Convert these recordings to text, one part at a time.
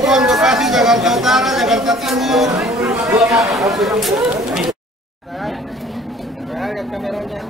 Bogor, Bekasi, Jakarta Utara, Jakarta Timur. Lihat kameranya.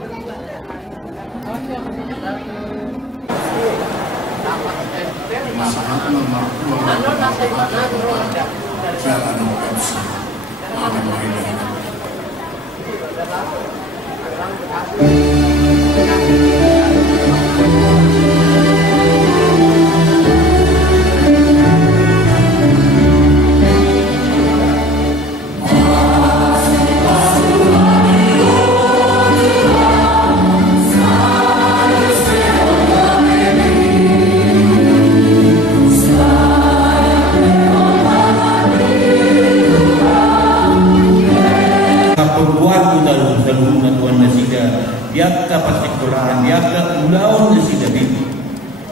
Yakka pasikuran, yakka ulaun na sila dito.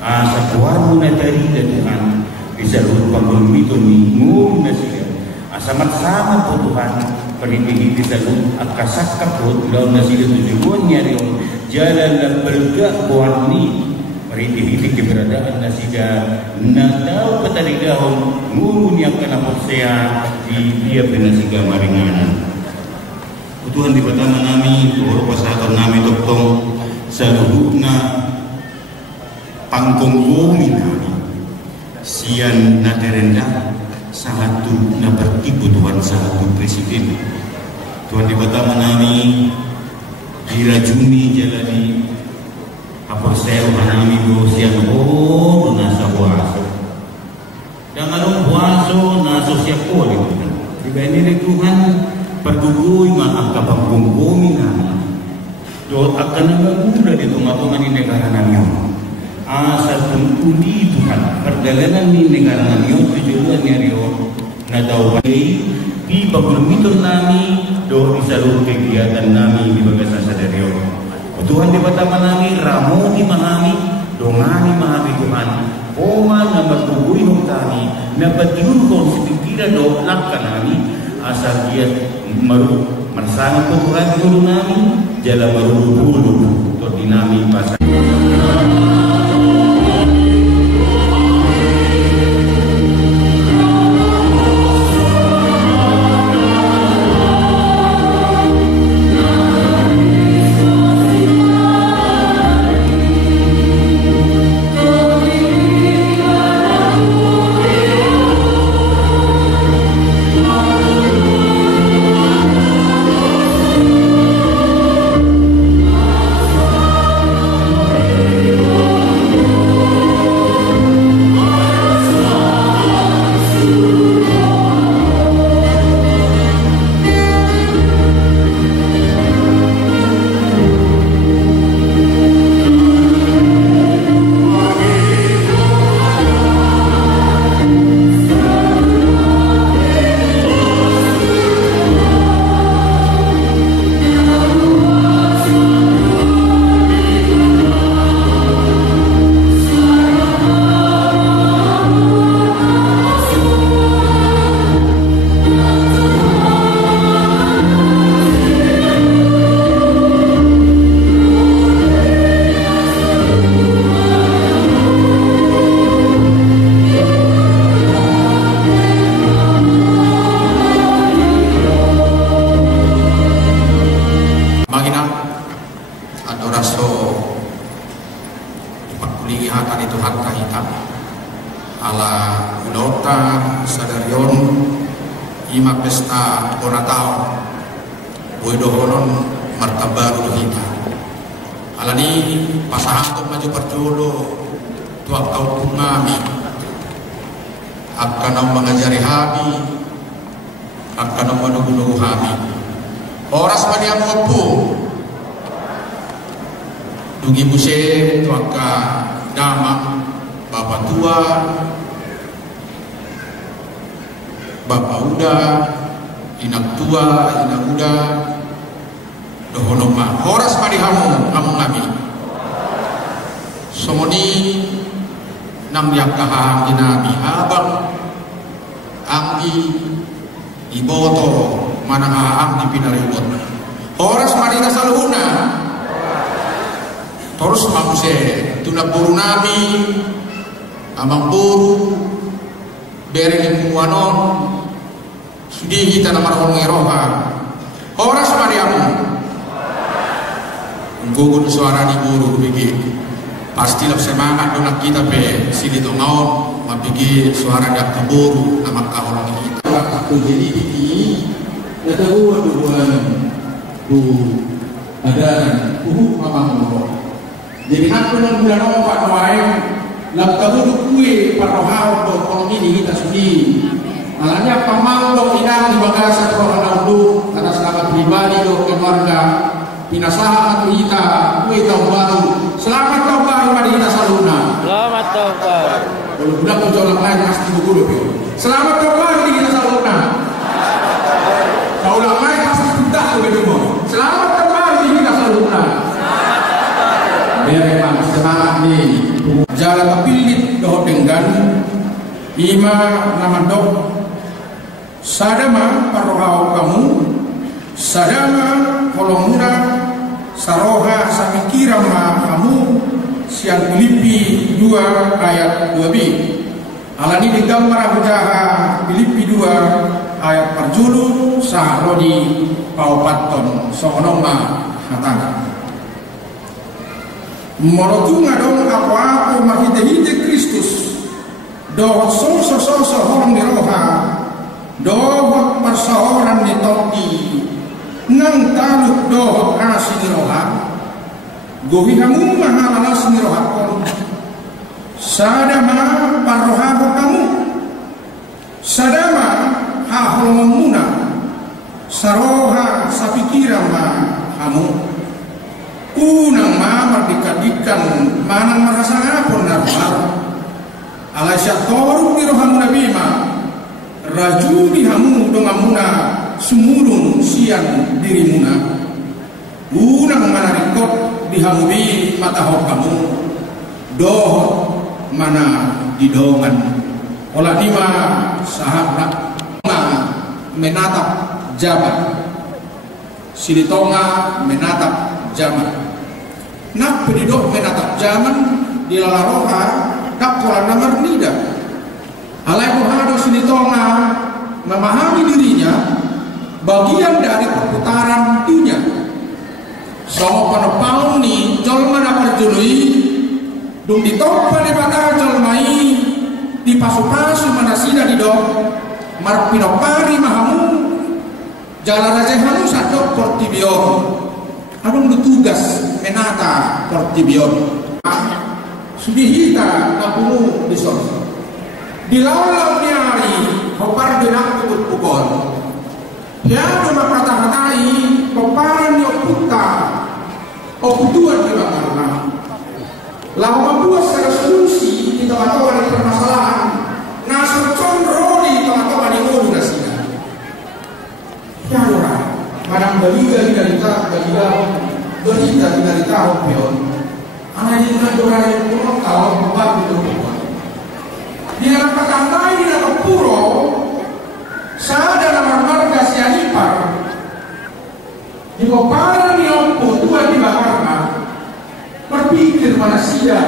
Sa kuwan mo na tarida Tuhan, bisa lupang mito ni ngun na sila. Sa matsama po Tuhan, panitihiti sa lup, at kasakap po, ulaun na sila tujuan niya rin, jalan na berga kuwan ni, panitihiti keberadaan na sila, na daw patarigahon, ngun niya kanapot siya, di dia pinasiga maringanan. Tuhan di pertama nami, Tuhan pasatan nami doktong sa lubuk na pangkonggomi nami siyan na terenda sa hatu na bertipu Tuhan sa hatu presiden. Tuhan di pertama nami dirajuni jalani aporsel nami do siang oh nasa puaso dan anong puaso nasa siya po di ba ini Tuhan perdugoy maaf kapag bumi namin do akan nagagula dito matungan ni negara namin asal pun Tuhan perjalanan ni negara namin tujuan niya rio na daw ay di paglumito namin do isaluruh kegiatan namin di bagasa sa rio Tuhan di pertama namin ramo di mahami do ngani mahami Tuhan Oma na magbubuhay ng kami na pagdiyon ko sa pikiran do lakka namin asal dia marsama po Tuhan guru namin jala marulubulub to dinami pasal ima pesta Natal boydohonon martabaru kita alani pasahato maju perjolo tuak kau pungami akan mengajari habi akan menunggu habi oras pada ngopu dugi buse tuak dama bapak tua bapak uda, inak tua, inak uda, dohonoma. Horas padi hamu ngami. Somoni nam yakahang dinabi abang, anggi, iboto, manang di pinaribot. Horas padi nasaluna. Terus mamse tunap buru nabi, amang buru, bereng kuanon sudi kita nama orang eropa horas mariamu gugur suara di guru begini pasti lah semangat dona kita pe sini to ngaon mapigi suara dak kaburu nama orang kita aku jadi ini kata gua tu ada mama ngoro jadi aku nang bulan opat kemarin lam kaburu kue parohau do orang ini kita sudi alanya pamang do inang di bagasa orang dulu karena selamat pribadi do keluarga pinasahan kita kue tahun baru selamat tahun baru pada kita saluna Selamat tahun baru. kalau budak tu orang lain pasti guru selamat tahun baru di kita saluna kalau orang lain pasti tidak tu kedua selamat tahun baru di kita saluna biar memang semangat ni jalan kepilit doh dengan ima nama dok sadama parohau kamu sadama kolomuna saroha samikirama kamu siang Filipi 2 ayat 2b alani digambar jaha Filipi 2 ayat perjulu sahrodi paupaton soonoma hatana morotu ngadong apa mahite-hite Kristus doh soso orang di roha doh perseoran di toki nang taluk doh asi di roha gohi kamu mahalalas di roha kon sadama paroha kamu sadama haholomuna saroha sapikirama kamu unang mamar dikadikan manang merasa ngapun narmal ala syatoru birohamu nabima raju dihamu dongamuna sumurun siang dirimuna unang manarikot dihamudi matahok kamu doh mana didongan olah lima sahabat menatap jabat silitonga menatap zaman nak pedidok menatap zaman di lalaroha nak pola namar nida alai muhado sinitonga memahami dirinya bagian dari perputaran dunia so penepang ni jolma dapat jului dung ditompa di bata jolmai di pasu-pasu manasida di dok marpinopari mahamu jalan raja hamu sadok portibion abang bertugas menata portibion sudihita kapumu di sorga di laulau ni hari hopar genak kubut pukul ya cuma kata-katai hoparan yo puta oputuan di bakarna lau membuat secara solusi di tempat-tempat dari permasalahan nasur condro di tempat-tempat di modu nasida ya orang madang baliga dari tak berita dari tahun pion anak ini kan orang yang kurang tahu membuat itu di dalam perkantai di dalam puro saya dalam marga sianipar di koparan yang tua di bakarna berpikir manusia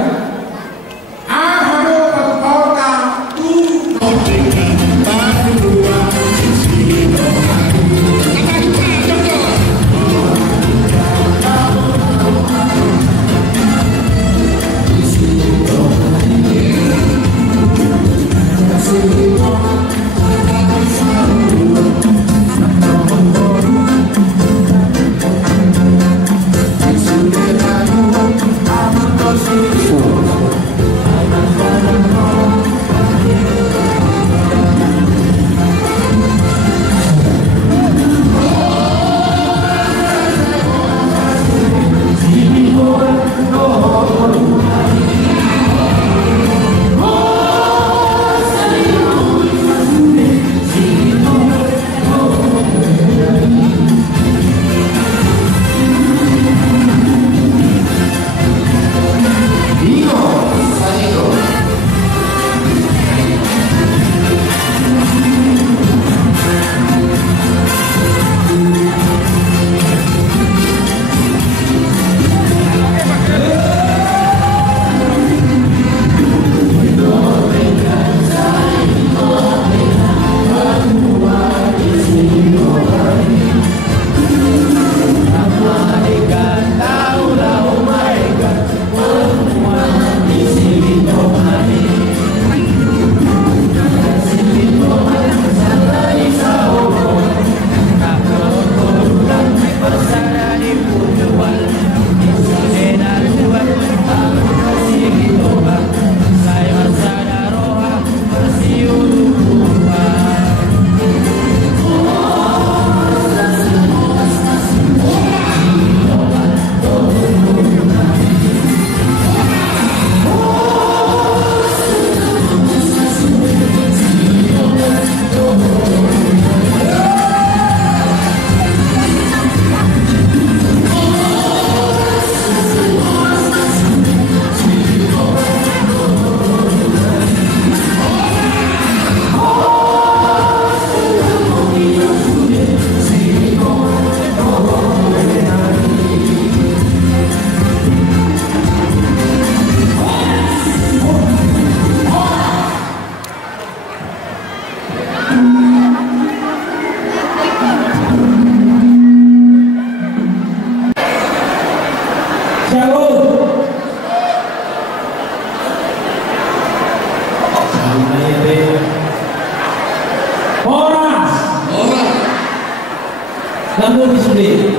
namun disiplin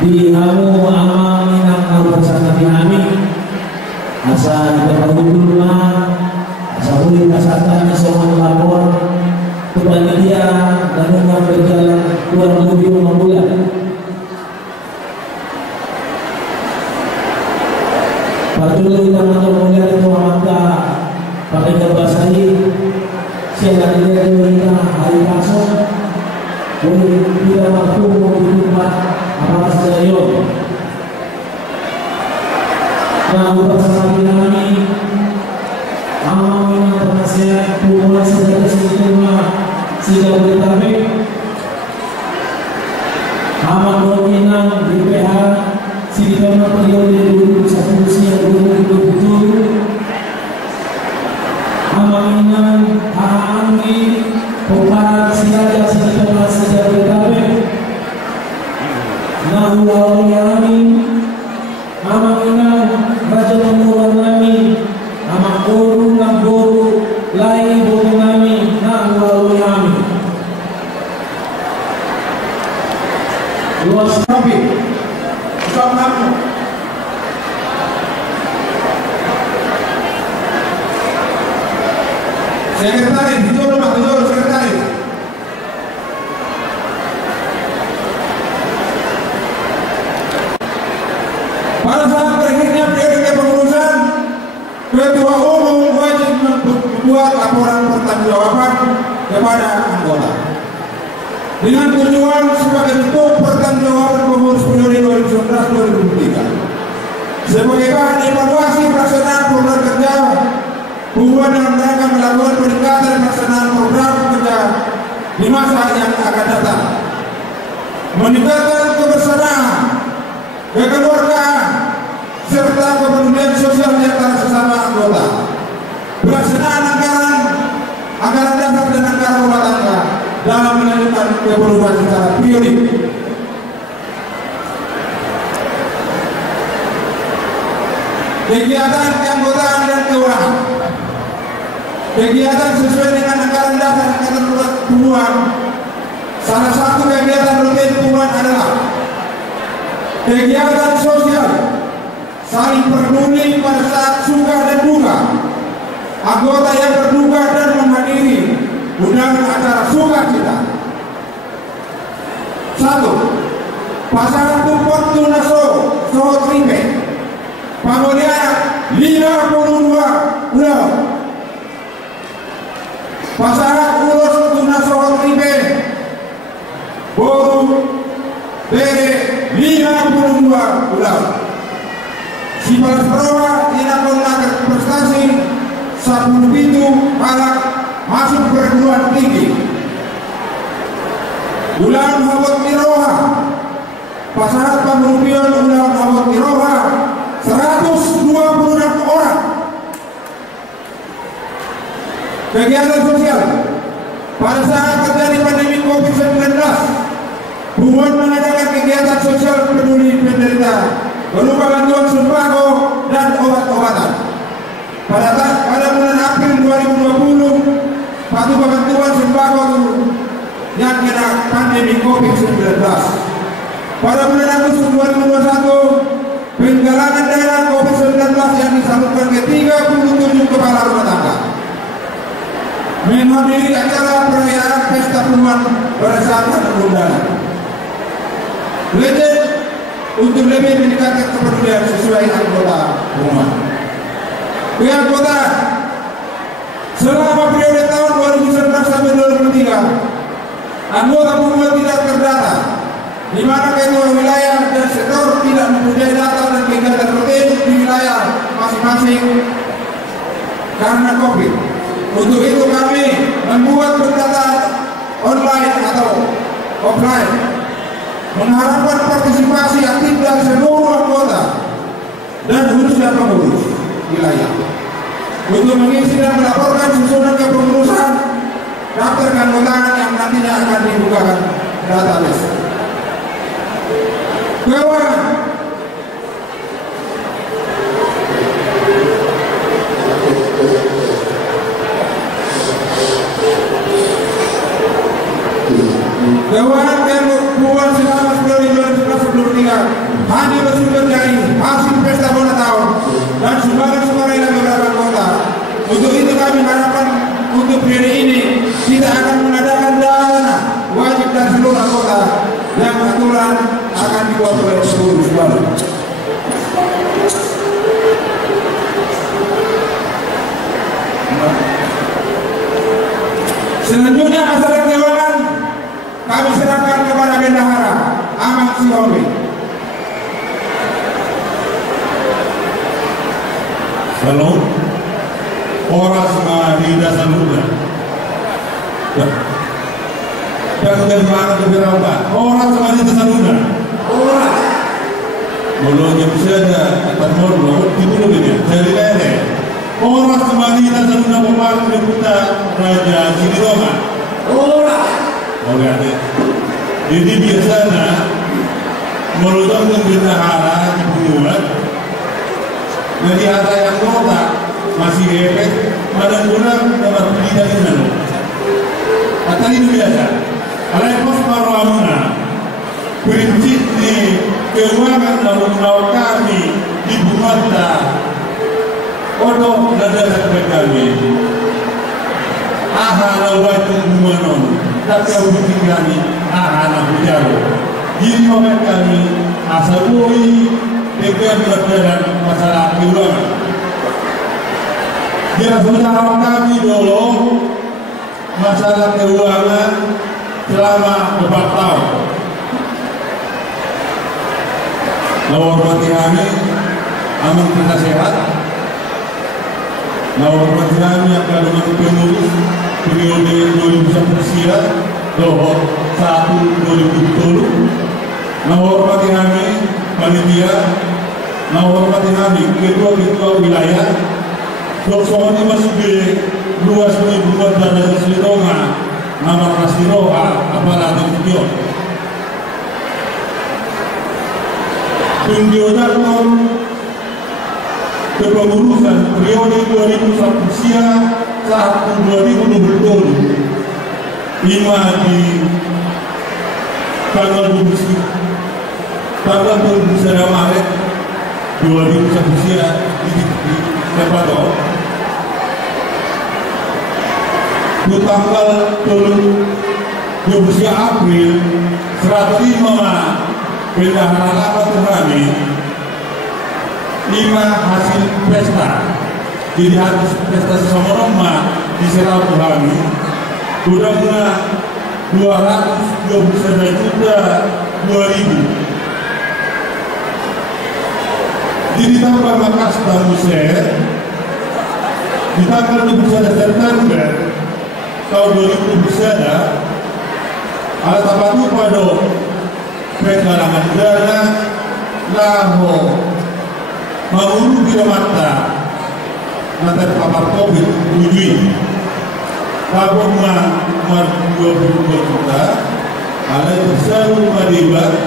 di hamu ama minang kau bersama kami asa kita berhubungan asa boleh kasatan seorang lapor kepada dia dan dengan berjalan kurang lebih 5 bulan. Patulog na matulungan ito ang mga pakikabasay siya na nilagay na ay kaso kung hindi na magpumong itupa ang sa iyo na upang sa namin ang mga panasya pumula sa dati sa ituma sila ulit ang mga ng BPH sila na pagyaw dulu sa kursi yang betul-betul amangan haangi pembahasan siaga sila saja berkabe nahuwa kami amangan raja pemuruan kami amang guru ng guru lain guru kami nahuwa kami luas kami Selamat. Sekretaris, duduk sekretaris. Pada saat berakhirnya periode kepengurusan, Ketua Umum wajib membuat laporan pertanggungjawaban kepada anggota. Dengan tujuan sebagai bentuk pertanggungjawaban pengurus periode 2019-2023 sebagai bahan evaluasi pelaksanaan program kerja hubungan dalam rangka melakukan peningkatan pelaksanaan program kerja di masa yang akan datang, meningkatkan kebersamaan, kekeluargaan serta kepedulian sosial di antara sesama anggota, pelaksanaan anggaran dasar dan anggaran rumah tangga dalam melanjutkan keperluan secara priorit. Kegiatan keanggotaan dan keuangan. Kegiatan sesuai dengan anggaran dasar anggaran tumbuhan. Salah satu kegiatan rutin tumbuhan adalah kegiatan sosial, saling peduli pada saat suka dan duka. Anggota yang berduka dan menghadiri undangan acara sukacita. 1. Pasangan Tumpot Tunaso Soho Tripe Pangoliana 52 ulang. Pasangan Ulos Tunaso Tripe Boru Bere 52 ulang. Sipalas Proa Inakon Nagar Prestasi 10 pintu Halak masuk perguruan tinggi. Ulang Hawat Miroha pasangan Pangrupion Ulang Hawat Miroha 126 orang. Kegiatan sosial pada saat terjadi pandemi COVID-19, Hubungan mengadakan kegiatan sosial peduli penderita berupa bantuan sembako dan obat-obatan. Pada bulan April 2020, patuh bantuan sembako yang kena pandemi COVID-19. Pada bulan Agustus 2021, penggalangan dana COVID-19 yang disalurkan ke 37 kepala rumah tangga menghadiri acara perayaan pesta perumahan bersama undangan. Legend untuk lebih meningkatkan kepedulian sesuai anggota rumah. Keanggotaan selama periode tahun 2019 sampai 2023, anggota rumah tidak terdata, di mana ketua wilayah dan sektor tidak mempunyai data dan kegiatan rutin di wilayah masing-masing karena COVID. Untuk itu kami membuat pendataan online atau offline, mengharapkan partisipasi aktif dari seluruh anggota dan khususnya pengurus wilayah untuk mengisi dan melaporkan susunan kepengurusan daftar keanggotaan yang nantinya akan dibukakan database. Keuangan keuangan hanya bersumber dari hasil pesta bola tahun dan sumbangan sukarela beberapa kota. Untuk itu kami harapkan untuk periode ini kita akan mengadakan dana wajib dan seluruh kota yang aturan akan dibuat oleh seluruh suara. Selanjutnya masalah keuangan kami serahkan kepada Bendahara Ahmad Sihomi. Salam Oras Mahida Saluda dan dari mana keberapa Oras Mahida Saluda Oras Bolonya bisa ada Tarmolo itu dia dari lele Oras Mahida Saluda Pemalu Deputa Raja Sindoma Oras lihat ya. Jadi biasanya melutang ke bendahara dibuat dari harta yang kota masih efek pada kurang dapat pendidikan di sana. Kata itu biasa. Alaikum warahmatullahi prinsip di keuangan lalu kami dibuat untuk negara kami. Ahana wajib buanon, tapi wujud kami ahana bujaro. Jadi kami asal bui dengan berat masalah keuangan. Dia saudara kami dulu masalah keuangan selama 4 tahun. Hormati kami, aman kita sehat. Hormati kami yang kandungan pengurus periode 2011 dohor 1 2020. Hormati kami panitia. Hormati kami ketua wilayah. Soalnya masih di luas buat dari Silitonga, nama Rasiroha, apalagi video. Tunjukan kepengurusan periode 2001 1 2020 5 di tanggal 20 Maret 2001 di Tepado. Di tanggal 20 April 105 bendahara lama kami 5 hasil pesta. Jadi hasil pesta Somoroma di Serau kami kurangnya 229 juta 2.000. Jadi tambah makas Musir di tanggal 21 September tahun 2021 ada tapat pada penggalangan dana laho mengurus bila mata nanti papar COVID tujuh tabungnya 22 juta ada besar rumah debat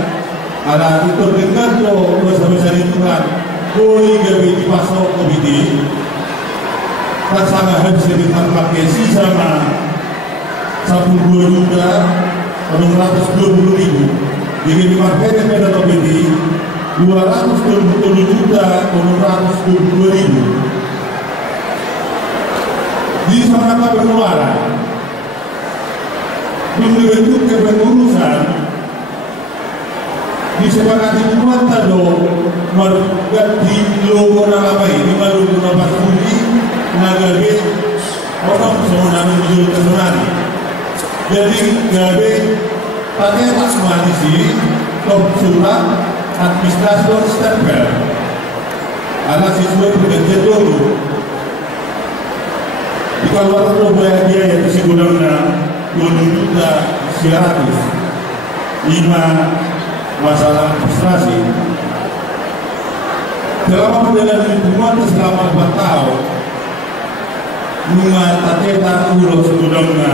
ada itu dengan tuh besar itu kan koi gawe di pasar COVID kan sangat habis kita pakai sisa sama 12 juta 620.000 jadi dipakai pada COVID 227 juta 622.000 di sana pengeluaran belum dibentuk kepengurusan disepakati buat tado merganti logo nama ini malu guna pasuri nagabe orang semua menjual kesenari jadi gabe pakai tak semua di sini konsultan administrasi stempel anak siswa bekerja dulu di keluar itu biaya itu si gudangnya 20 juta 100 5 masalah administrasi selama perjalanan lingkungan selama 4 tahun bunga tateta ulo segudangnya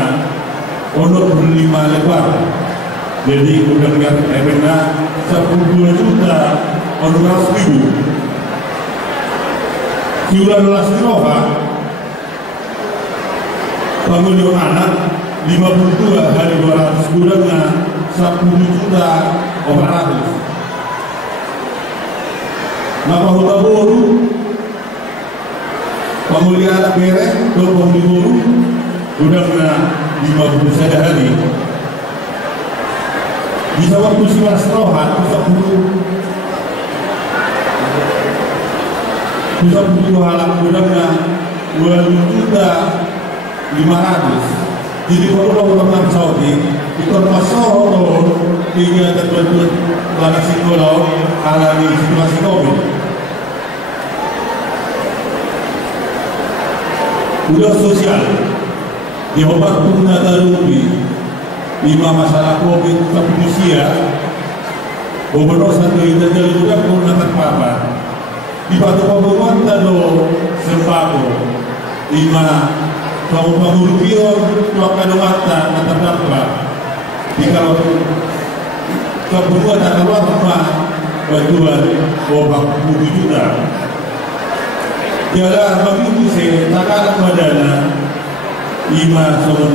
untuk berlima lebar jadi gudangnya efeknya 10 juta 100.000 Kiulan Lasirova pengunjung anak 52 hari 200 gudangnya 10 juta 400 Napahutaboru pemulihan berek 20 udah na 50 sehari bisa waktu siwas rohan bisa butuh halak udah na 2.500.000. Jadi kalau orang Saudi itu termasuk tiga terbentuk pada psikolog alami situasi COVID. Udah sosial, di obat pun ada rugi. 5 masalah COVID usia, gubernur satu itu jadi juga pun ada terpapar. Di batu pembangunan tado sembako 5 kalau pengurus melakukan mata terdampak di kalau kebutuhan tak keluar rumah bantuan obat 7 juta jalan begitu saya takaran badana 5 tahun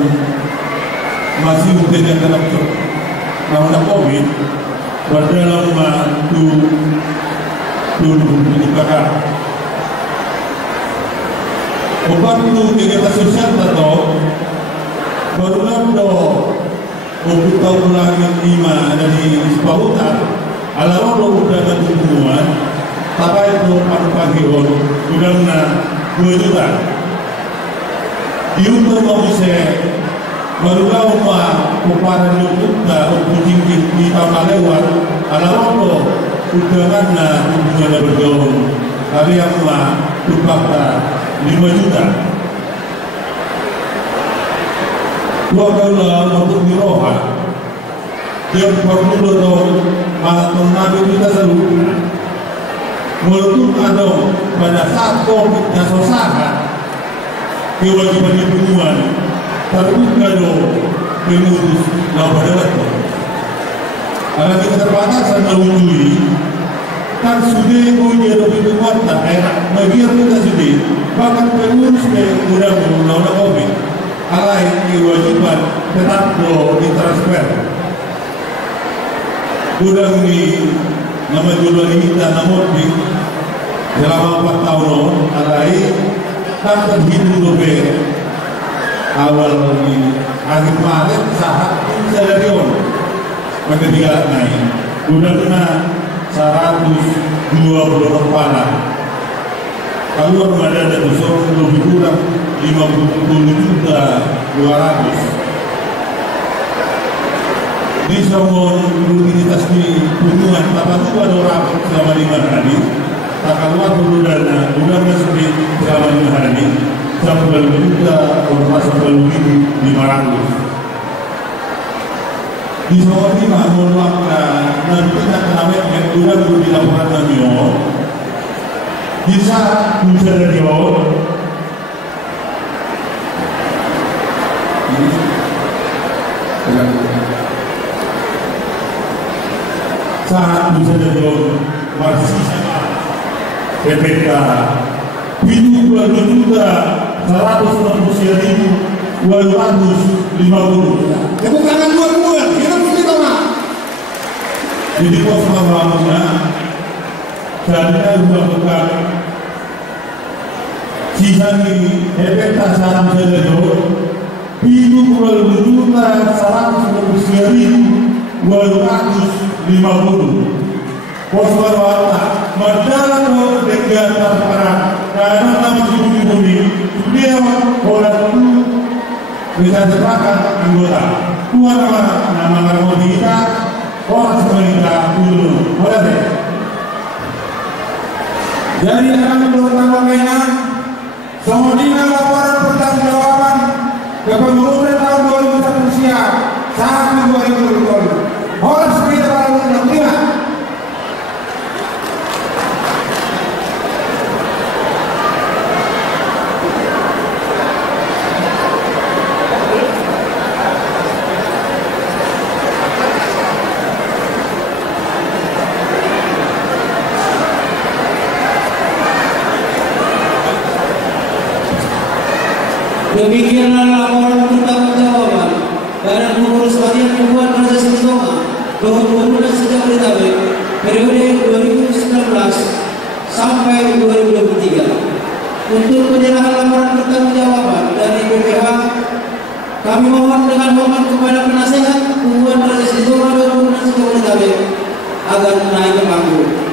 masih mungkin yang kena COVID berdalam tu kakak obat itu kegiatan sosial atau baru lalu untuk tahun ulangan 5 dari Sepahutan ala lalu udah ada hubungan tapi itu pagi udah 2 juta diuntung mau saya baru lalu kumparan juta untuk tinggi di tahun lewat ala lalu udah ada hubungan bergaul tapi yang lupa 5 juta. Dua kaulah untuk diroha. Dia perlu tahun atau nabi kita selalu. Menurut ada pada saat COVID dan sosial kewajiban hubungan terbuka pengurus pada waktu. Karena kita terbatas melalui kan sudah punya lebih kuat tak enak bagi kita sudah bahkan pengurus udah menolak COVID alai kewajiban tetap ditransfer udah ini nama jualan kita namun di selama 4 tahun alai kan terhitung lebih awal di akhir Maret saat instalation maka dia naik udah kena 120 kepala kalau ada lebih kurang 50 juta 200 di semua rutinitas di hubungan tanpa itu ada orang selama 5 hari tak keluar dulu dana udah masuk selama 5 hari 10 juta orang 10.500 di Jawa Timur meluangkan dan kita kenal yang sudah dilakukan Namio bisa dari saat bisa dari masih PPK itu 2 juta 160.250 Tepuk tangan dua-dua, kita mesti tahu. jadi pos malamnya saya melakukan sisa ini efek sasaran sedajo itu 2 juta 160.250 pos warna madara dengan para karena nama bumi dia orang itu bisa sepakat anggota keluar nama kita orang sebenarnya dulu boleh deh. Jadi akan bertambah mainan semua laporan pertanggungjawaban kepengurusan tahun 2001 siap sampai 2020 orang sekitar lalu terima. Demikianlah laporan pertanggungjawaban dari pengurus harian Hubungan Raja Singkoma 2012 sejak Beritabe periode 2019 sampai 2023. Untuk penyerahan laporan pertanggungjawaban dari BPH, kami mohon dengan hormat kepada penasehat Hubungan Raja Siswa 2016 agar naik ke panggung.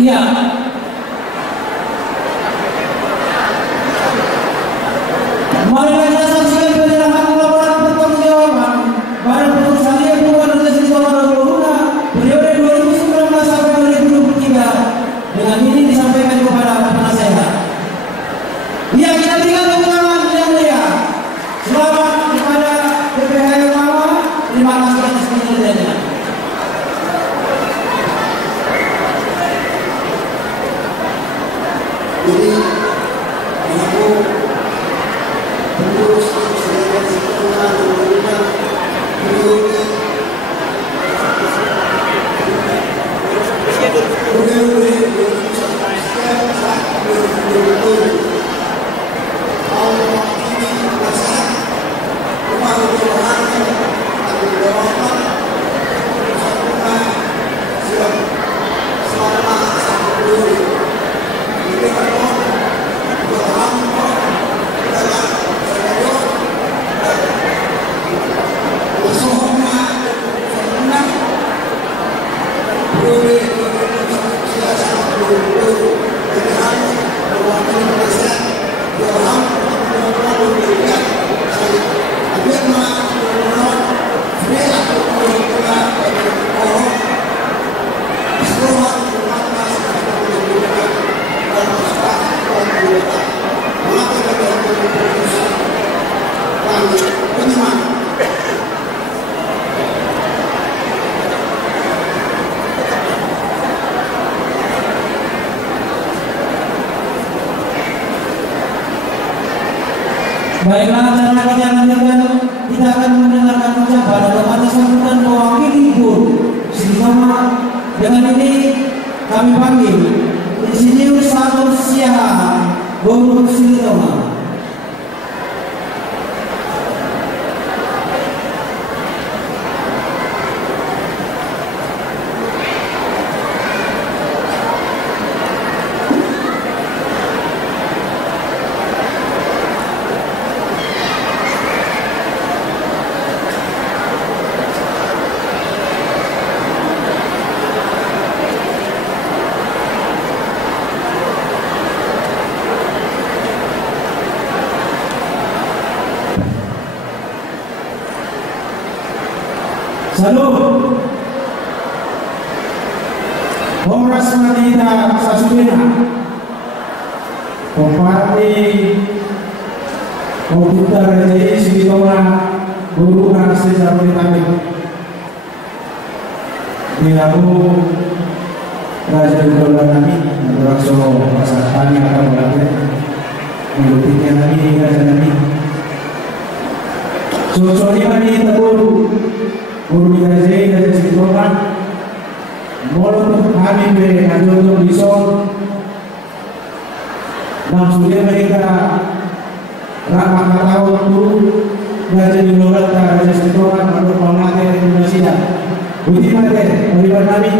Iya. Mari kita saksikan penyerahan laporan pertanggungjawaban pada putusan yang Hubungan Raja Siswa Barcelona periode 2019 sampai 2023. Dengan ini disampaikan kepada penasehat. Iya, kita berikan tepuk tangan yang mulia. Selamat kepada BPH yang lama. Terima kasih atas penjelasannya. Jadi, aku pengurus Sedangkan Sekolah Undang-Undang Periode Allah ini masalah rumah keluarga tanggung jawab bersama siap selama 1 bulan. Baiklah, acara kita lanjutkan. Kita akan mendengarkan ucapan atau kata sambutan mewakili Ibu Sri Toma. Dengan ini kami panggil Insinyur Satur Siahaan Guru Sri Toma. Salut. Horas Madinah Sasudina Bupati Komputer Raja Sri Toma Guru Asli Jabodetabek Dilaku Raja Dola Nami Rakso Pasar Tani akan berlaku mengikutinya Nami Raja Nami Sosori Mani Tabur Guru Raja Sri Toma Molot kami be ajoto bison sudah mereka ramah tahu tu Raja Dilorat Raja Sri Toma untuk mengajar Indonesia. Budi mate berikan kami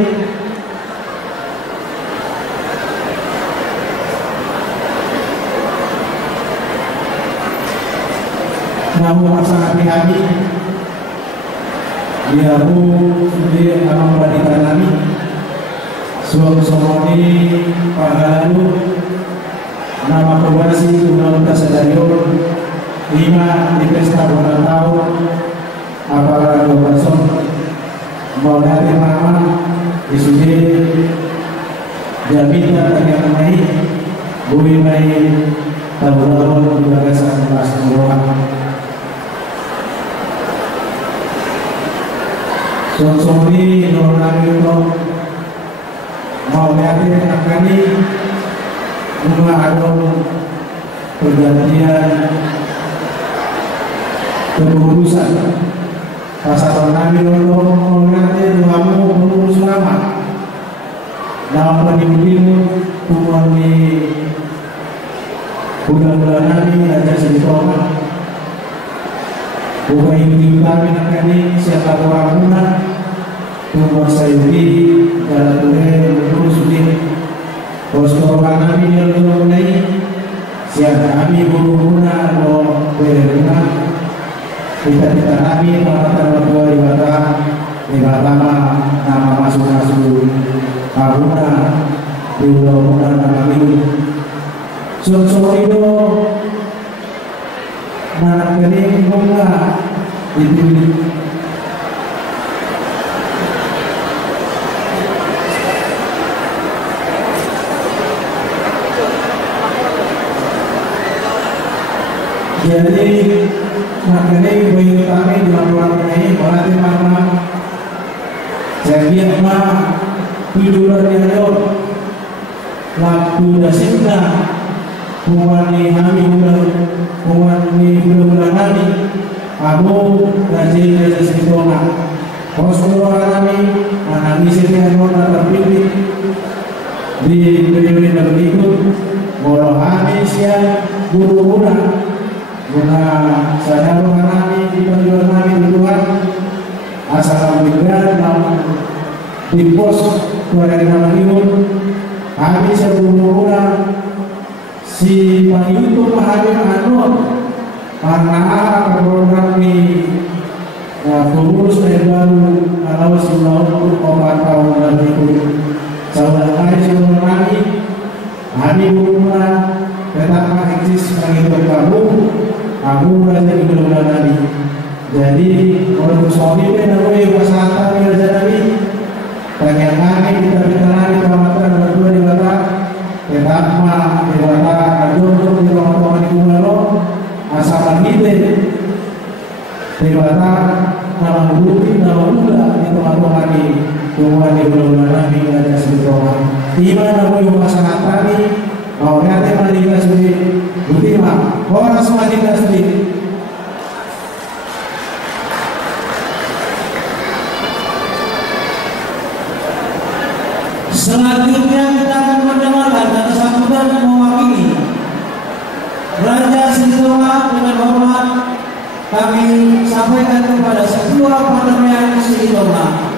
namun sangat hati dia sudah alam wanita kami suami Pangalalu nama Kewasi Undang-Undang Sedarion 5 di pesta ulang tahun apakah 20 mau dari mama disudi jaminan yang naik bumi naik tahun-tahun di bagasan kelas keluar Sonsori Nolani mau dari akani bunga adon pergantian kepengurusan pasangan kami untuk mengganti kamu pengurus lama dalam pendidikan hubungan di bulan-bulan kami Raja Sintoma bukan hidup kami kami siapa orang guna umur sayuri dalam budaya pengurus ini posko kami yang mengenai siapa kami guna atau berguna kita kami para berdua di pertama nama masuk kahuna di undang-undang kami so itu nak kini bunga itu jadi makanya bagi kami dalam ruang ini berarti mana jadi apa tiduran yang jauh waktu dasarnya Mewani kami bulan kami Abu Rajin Raja Sintoma posko kami anak misinya anggota terpilih di periode berikut walau kami siang guna saya kami di perjuangan kami berdua Alhamdulillah di pos 2005 kami sebelum si Pak Hadim Anwar karena program kami pengurus baru kalau sebelum obat tahun berikut saudara kami berumur tetap eksis bagi bergabung aku berada di bulan Nabi jadi kalau suami menawai wasata Raja Nabi bagian kami kita lagi kawasan berdua di Batak tetap di Batak adun di kawasan di Kumalo asal kita di Batak nama bukti nama muda di kawasan kami semua di bulan Nabi Raja Sintoma tiba namanya wasata kami mau nanti mari kasih bukti mah orang semua dikasih. Selanjutnya kita akan mendengarkan dan sambutan mewakili Raja Sintoma dengan hormat kami sampaikan kepada Ketua Parlemen Sintoma.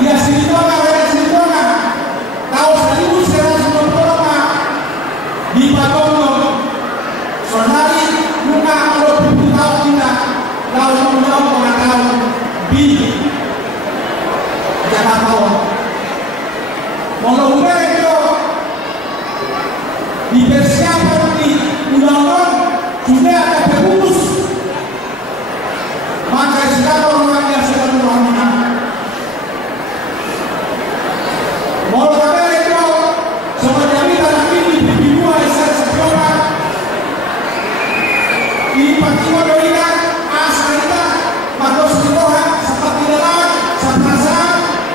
Dia dipersiapkan di undang-undang sudah ada perumus, maka sekarang orangnya sedang menang. Mau kata itu sebenarnya dalam ini dua esas sekolah di Papua Doikan asal kita pada sekolah seperti dalam seperasa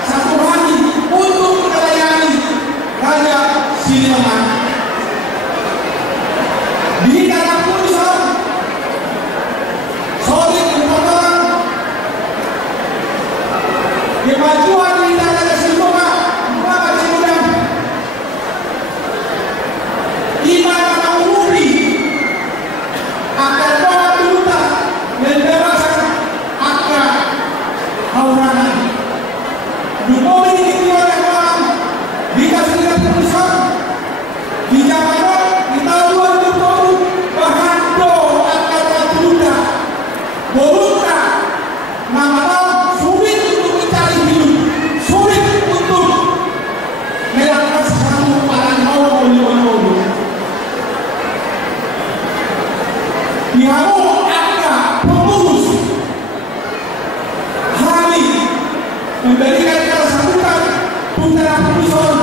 satu hari untuk melayani Raja Siliwangi. Di dalam putusan solid important kemajuan di dalam sekolah maka kemudian iman umumi akan doa duta dan bebasan akan haurangan dunia ini oleh orang dikasih dengan putusan di Jakarta di tahun 2020 bahkan doa akan duta Boruta nama sulit untuk mencari hidup, sulit untuk melakukan sesuatu pada mau. Dihamu ada pengurus hari memberikan kesatuan putra putusan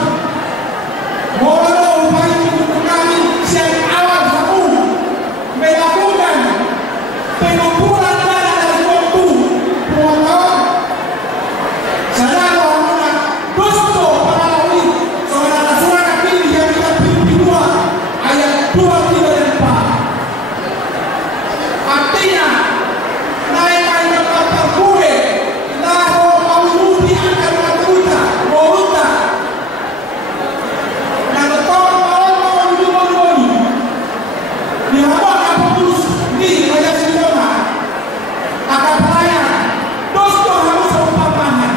mohon upaya untuk kami siang awal kamu melakukan pengumpulan dana dari waktu pengetahuan saya melakukan dosto melalui saudara surat ini yang kita pilih 2 ayat 2, 3 dan 4 artinya naik ayat kata gue laho maulubi akan matuta boruta nah betul mau di awal apa urus di Raja Siliwangi akan pelayan dosto harus umpamannya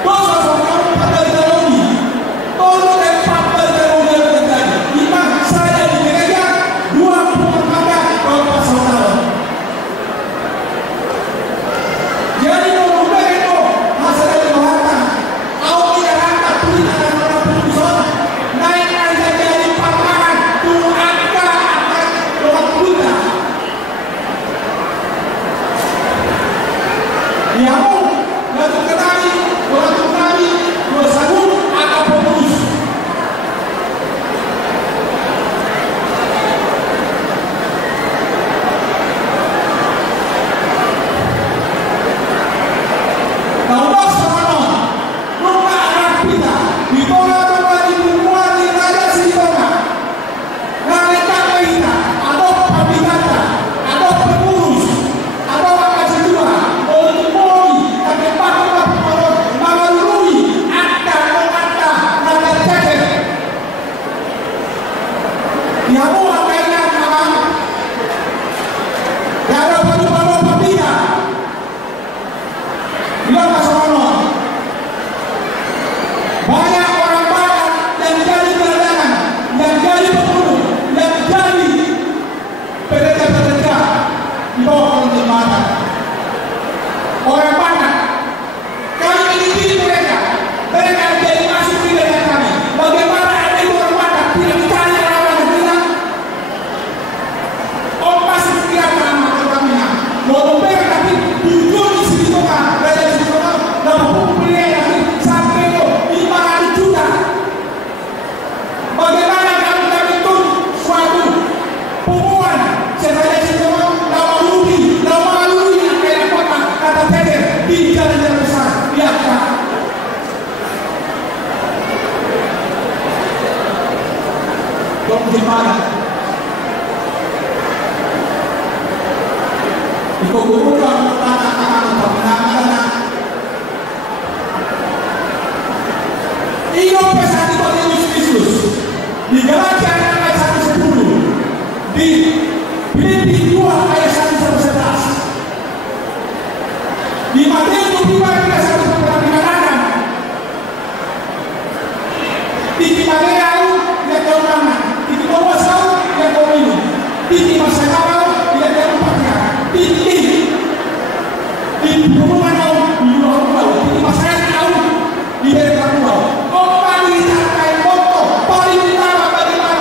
dosto harus pada teologi tolong dan pada teologi yang terjadi iman saya di gereja 24 Bapak Saudara jadi mengubah itu masalah kehormatan awal tidak angkat tulisan dan pada putusan naik aja jadi pamangan tuh angka akan doa duta diamu waktu kenali dua sabun akan pengurus Taubah sama rumah anak kita ditolak kembali kumpulan di Raja Siliwangi ngaleka kita atau pabidata atau pengurus atau akan kedua untuk moli tapi pakar mengalui akta nada ceket diamu akhirnya akan ada pada pabida bilang pasangan banyak orang barat yang jadi berdagangan yang jadi pembunuh yang jadi pekerja di bawah jembatan orang barat kami ini mereka jadi masuk di negara kami bagaimana ada itu orang barat tidak dicari orang kita masih tidak nama orangnya mau tapi tujuan di sini tuh kan Raja Siliwangi nama pembelian lagi sampai ke 500 juta bagaimana kami itu suatu pembunuhan Raja Siliwangi nama Ludi yang kayak kota kata Peter di jalan-jalan besar lihat kan dong gimana dikumpulkan tanah-tanah pemenangan iyo pesan itu Yesus di Galatia ayat 1:10 di Filipi 2 ayat 1-11 di Matius 25 ayat 1 dikatakan di mana yang kau nama di bawah saud yang kau minum di masa awal yang kau pakai di hubungan kau di luar kau di masa kau di daerah kau paling paling utama bagaimana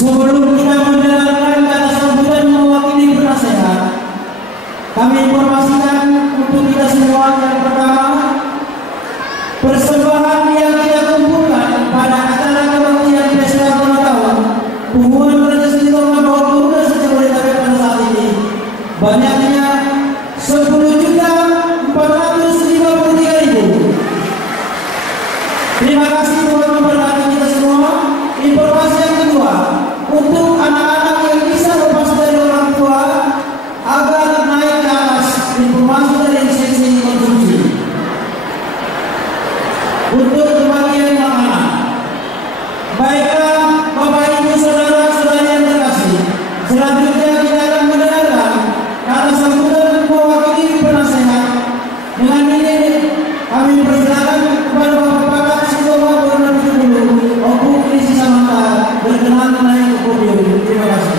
Sebelum kita mendengarkan kata sambutan mewakili penasehat, kami informasikan untuk kita semua yang pertama, persembahan yang kita kumpulkan pada acara kebaktian pesta ulang tahun Hubungan Raja Sintong Mabok Pemuda Sejabodetabek pada saat ini banyaknya 10.453.000. Terima kasih telah memberkati kita semua. Informasi yang kedua, untuk anak-anak yang bisa lepas dari orang tua agar naik ke atas, informasi dari seksi konsumsi. Untuk pembagian makanan, baiklah Bapak Ibu saudara-saudara yang terkasih, selanjutnya kita akan mendengarkan kata sambutan mewakili penasehat. Dengan ini kami persilakan kepada Bapak Sintoma Gubernur 70 Oku Krisi Samanta berkenan naik ke podium. Terima kasih.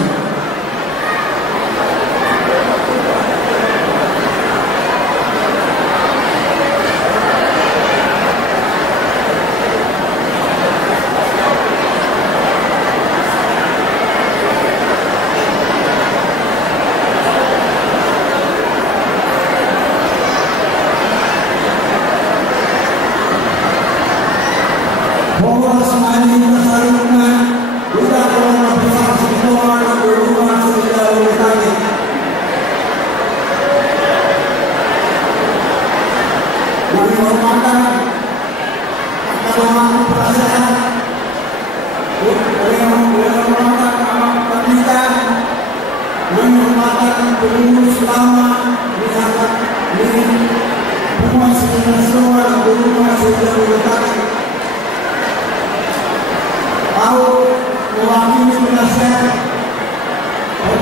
mewakili penasihat,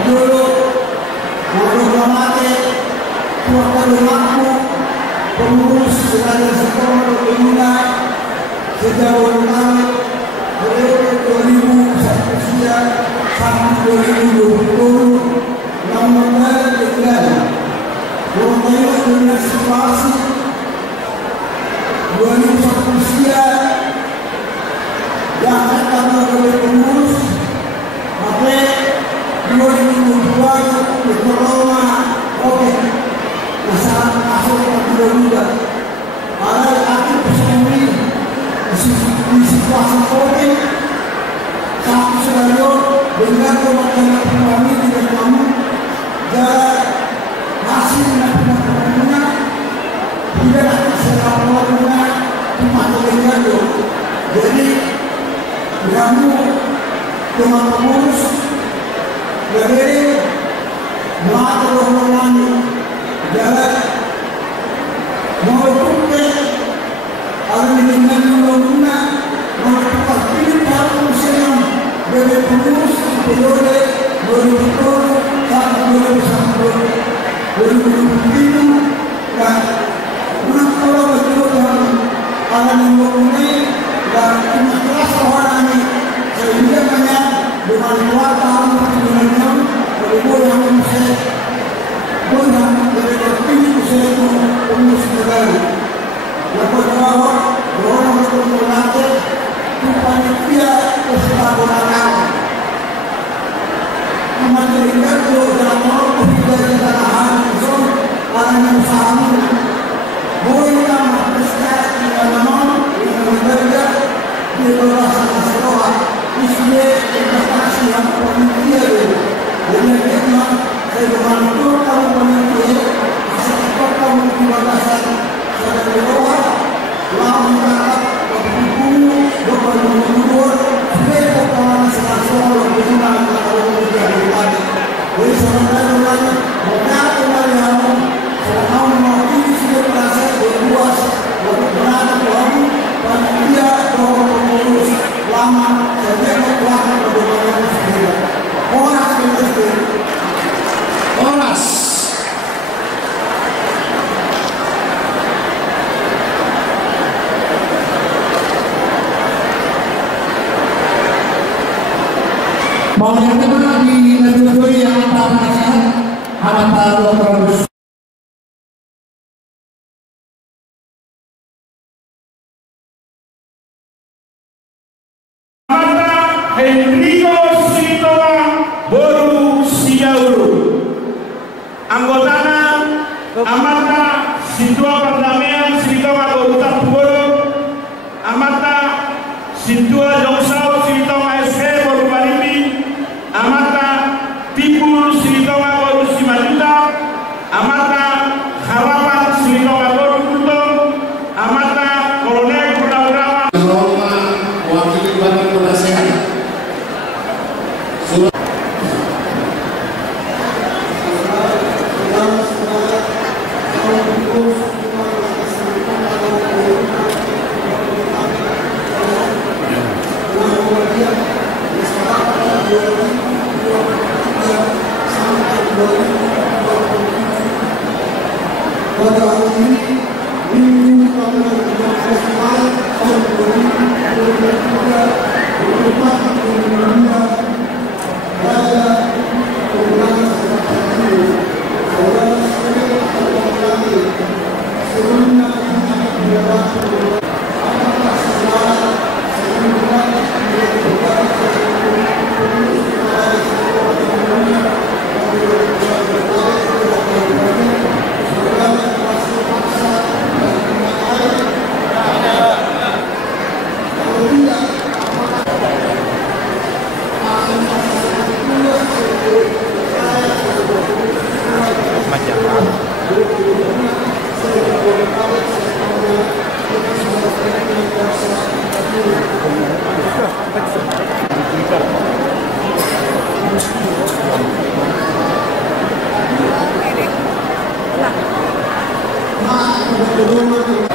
dulu, menghormati keluarga rumahku, pengurus wilayah sekolah Pemina sejauh kami periode 2001 sampai 2020 namun dengan mengenai dengan situasi 2001 yang akan oleh pengurus sampai 2022 di corona COVID masalah masuk ke juga ada akhir bersama di situasi COVID satu scenario dengan kemakmuran kami dengan kamu jarak hasil pengakuannya tidak selamanya cuma terlihat jadi kamu cuma pengurus dari melakukan jarak maupun ada dengan menggunakan melakukan pilih musim dari pengurus periode 2020 sampai 2025 dan menakutkan betul-betul ada mempunyai dan kelas orang ini sehingga banyak dengan luar tahun perjalanan yang saya punya dari terpilih saya itu pengurus negara. Yang kedua, orang berkomunikasi panitia kesepakatan. Menjadikan dalam orang dari tanah itu orang yang sama. Boleh nama prestasi dalam negara di luar sekolah. Isinya investasi yang panitia itu. Jadi memang saya membantu kamu panitia, asal kamu dibatasan saya di bawah, lalu mendapat buku, berbuku, supaya kamu sekolah berguna kalau menjadi lagi. Jadi sebenarnya mengaku yang selama mewakili sudah merasa berluas, berbenah kamu panitia atau pengurus lama saya melakukan perjuangan sendiri. Oras sendiri. Oras. Mau yang kedua di negeri yang pertama Amat Dr. Enrico Sitoa Boru Siauru anggotana Amata Situa Perdamaian Sitoa Boru Tapuro Amata Situa Jongsau Sitoa SK Boru Baribi Amata Tipul Sitoa Boru Simajuta Amata Harapan Sitoa Boru Kultong Amata Kolonel Purnawirawan Roma wakili Badan Penasehat pada hari ini minggu festival tahun 2023 Raya Kemenangan Sepak Bola saudara sekali sebelumnya apakah saudara sebelumnya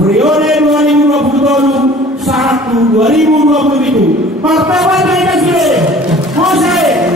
periode 2027 martabat Pancasila mosaik.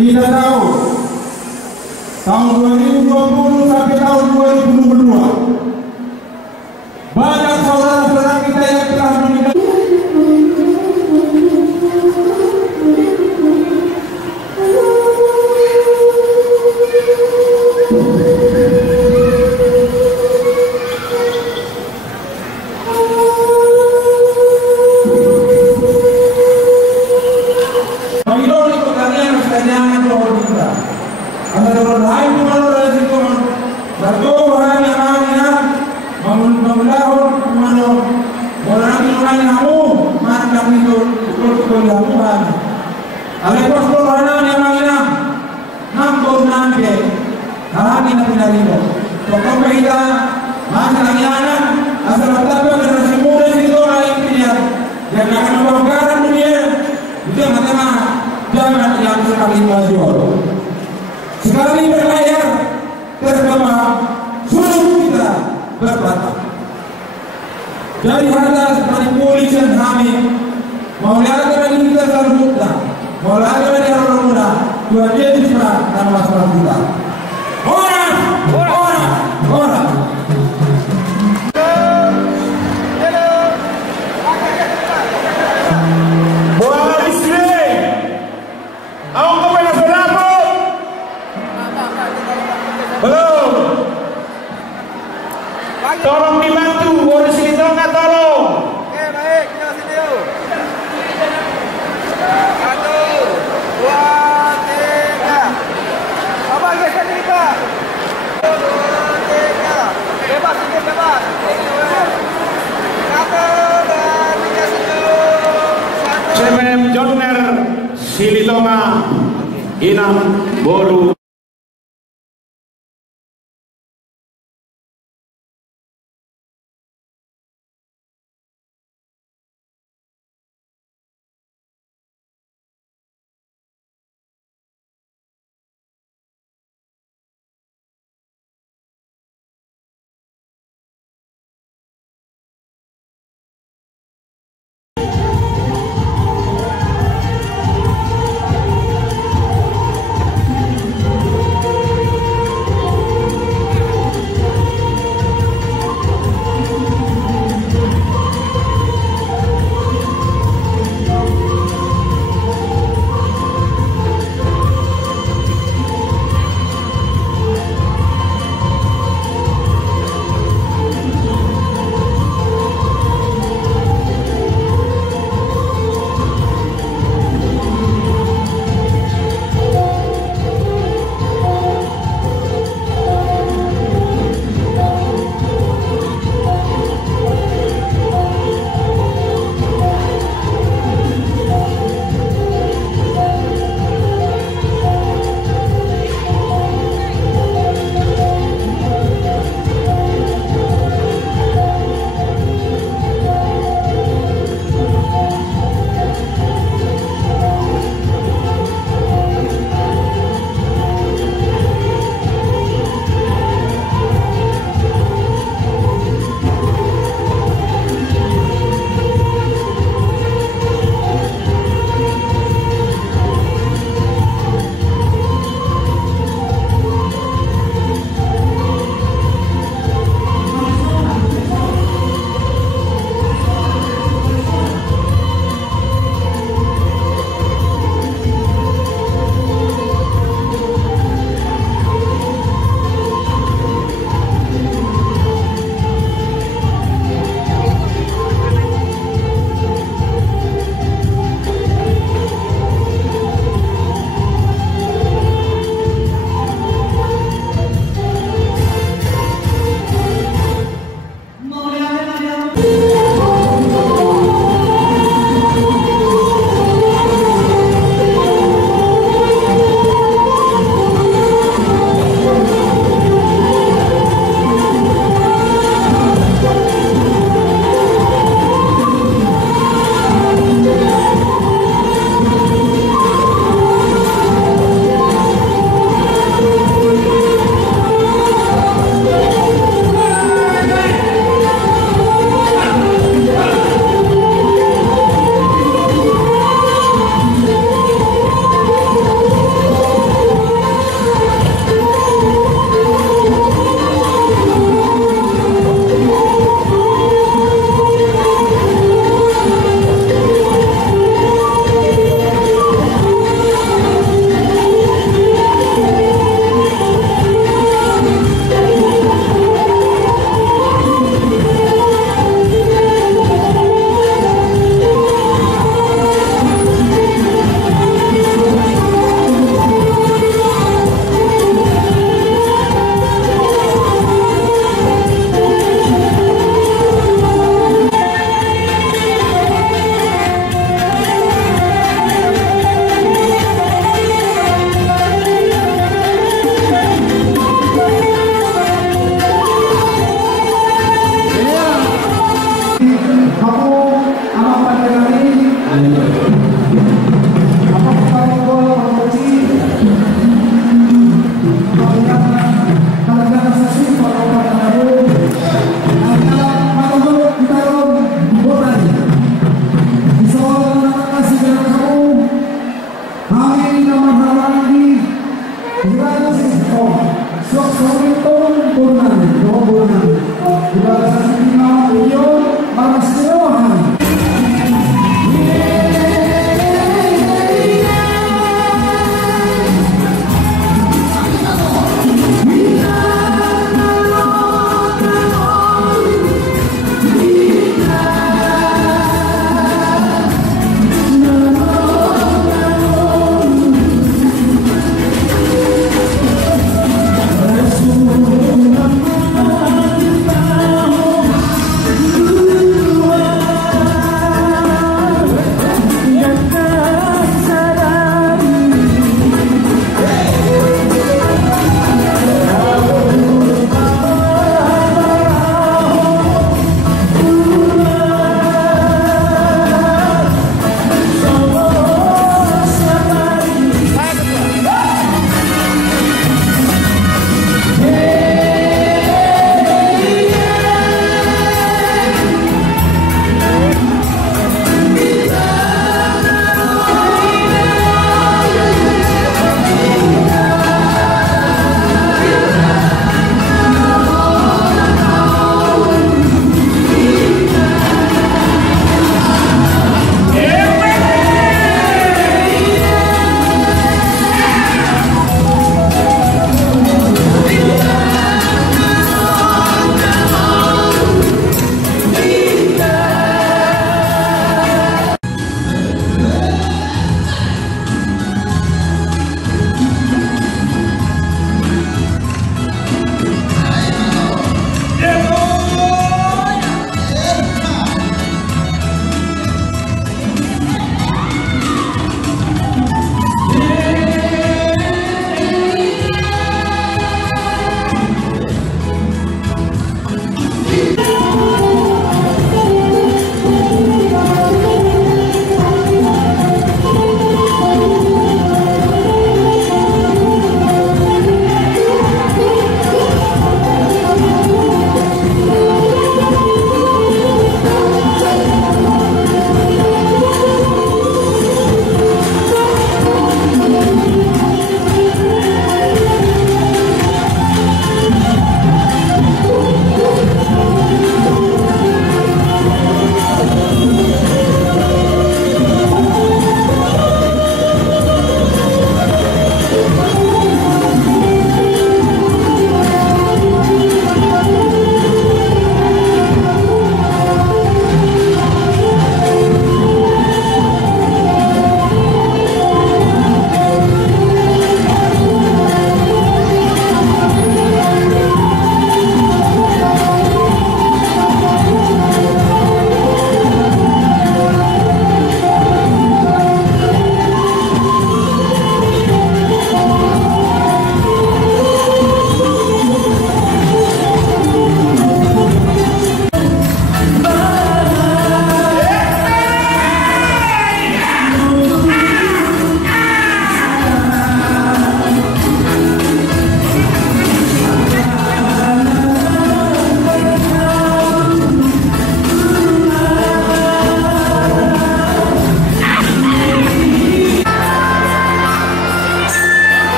Kita tahu tahun 2020 sampai tahun 2022 banyak saudara-saudara kita yang telah meninggal. Sekali berlayar terkemah suruh kita berbatang. Dari atas manipulasi dan hamil, maulana dari kita selalu muda, maulana dari orang muda, Tuhan Yesus dan masalah kita. Orang. Tolong dibantu, boleh sini tolong nggak tolong? Oke baik, kita sini yuk. 1, 2, 3. Apa geser diri Pak? 1, 2, 3. Bebas ini bebas. Satu dan tiga satu. CMM Jotner Silitonga Inam Bolu.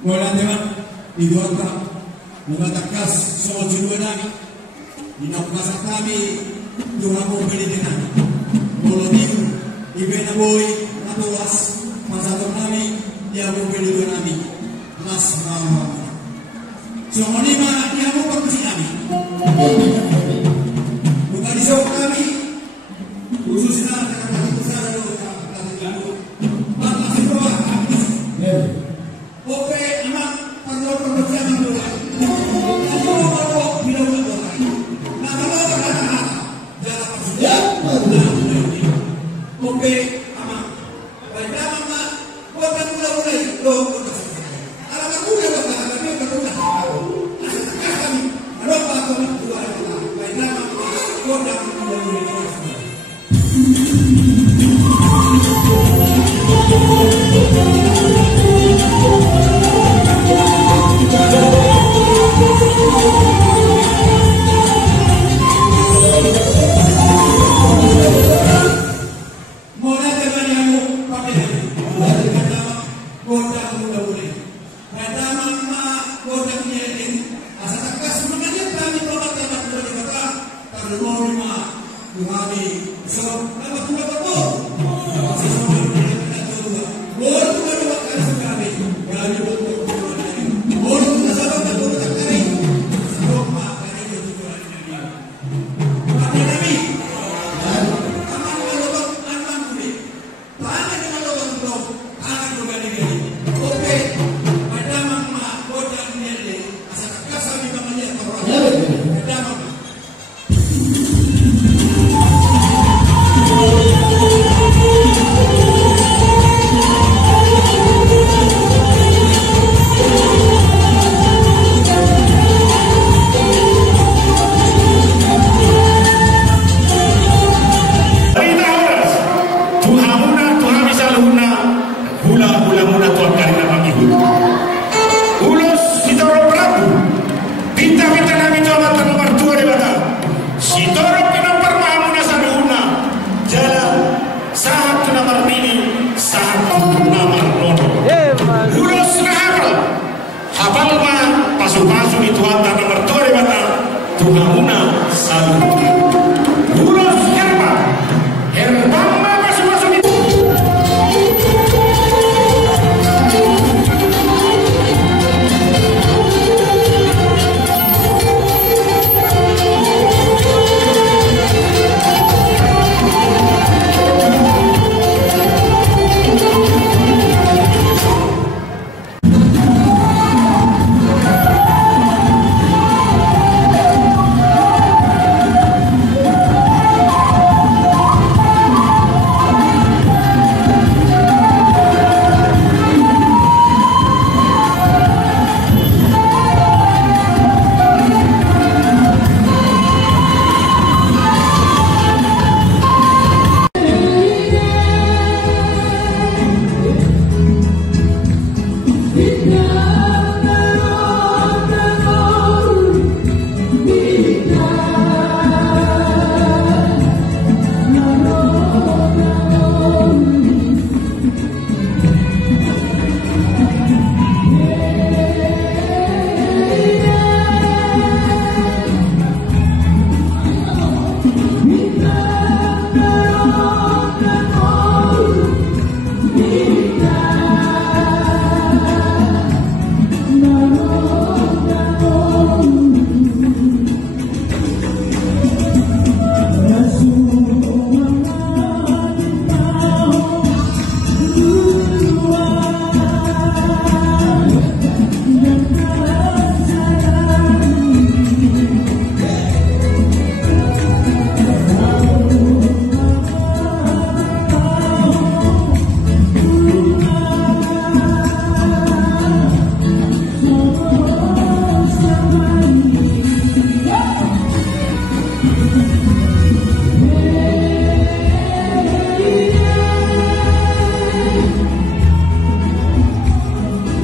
Wala teman iduanta mengatakas soal nami inapkasa kami Tuhan mo pilihan moloning ibena boy natuwas pasatong nami dia mo pilihan nami las mama so manima dia mo pagkusin nami bukan isok kami khusus na nakakatusan lalu baklas ito oke anak perlu persiapan dulu oke aman baik aman bukan mulai loh anak muda bapak kami berulah kami ada apa kami dua baik aman bukan mulai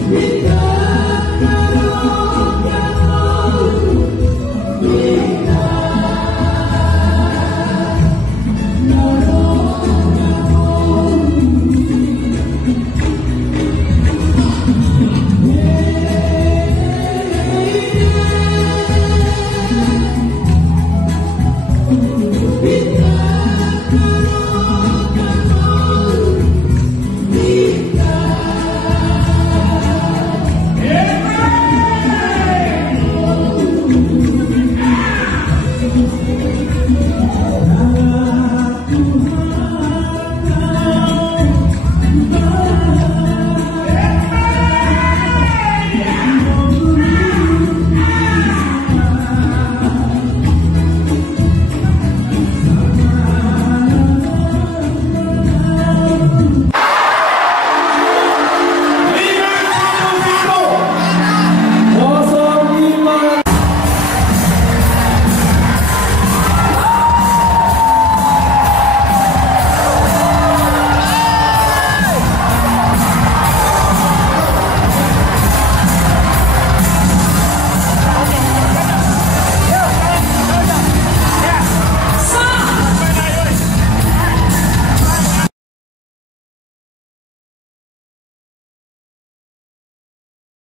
We